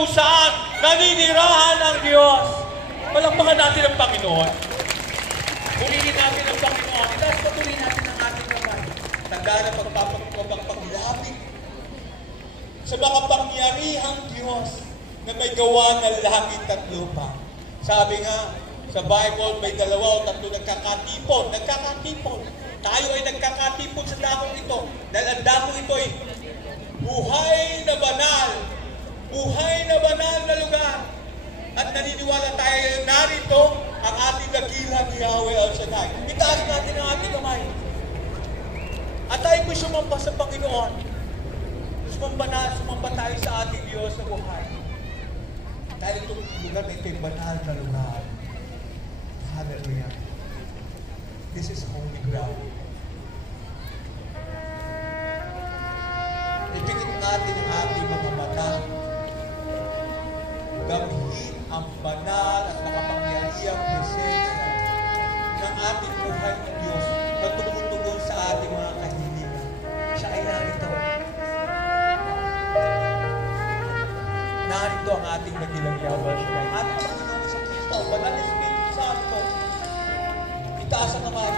kung saan naninirahan ang Diyos. Palakpakan natin ang Panginoon. Purihin natin ang Panginoon. Tapos patuloy natin ang ating kamay. Tandaan ang pagpapaglapit sa mga pangyarihang Diyos na may gawa ng langit at lupa. Sabi nga, sa Bible, may 2 o 3 nagkakatipon. Nagkakatipon. Tayo ay nagkakatipon sa dakong ito. Dahil ang dakong ito ay buhay na banal. Buhay na banal na lugar. At naniniwala tayo narito ang ating dakilang Yahweh El Shaddai. Itaas natin ang ating kamay. At tayo po sumamba sa Panginoon. Sumamba tayo sa ating Diyos na buhay. Dahil itong lugar na ito ay banal na lugar. Hallelujah. This is holy ground. Ipikit natin ang ating mga mata. Gamitin ang banal at makapangyarihang presensya ng ating buhay ng Diyos na tumutugon sa ating mga kahilingan. Siya ay narito. Narito ang ating dakilang Yahweh. Ating Panginoon sa Kristo, banal na Espiritu Santo. Itaas ang kamay.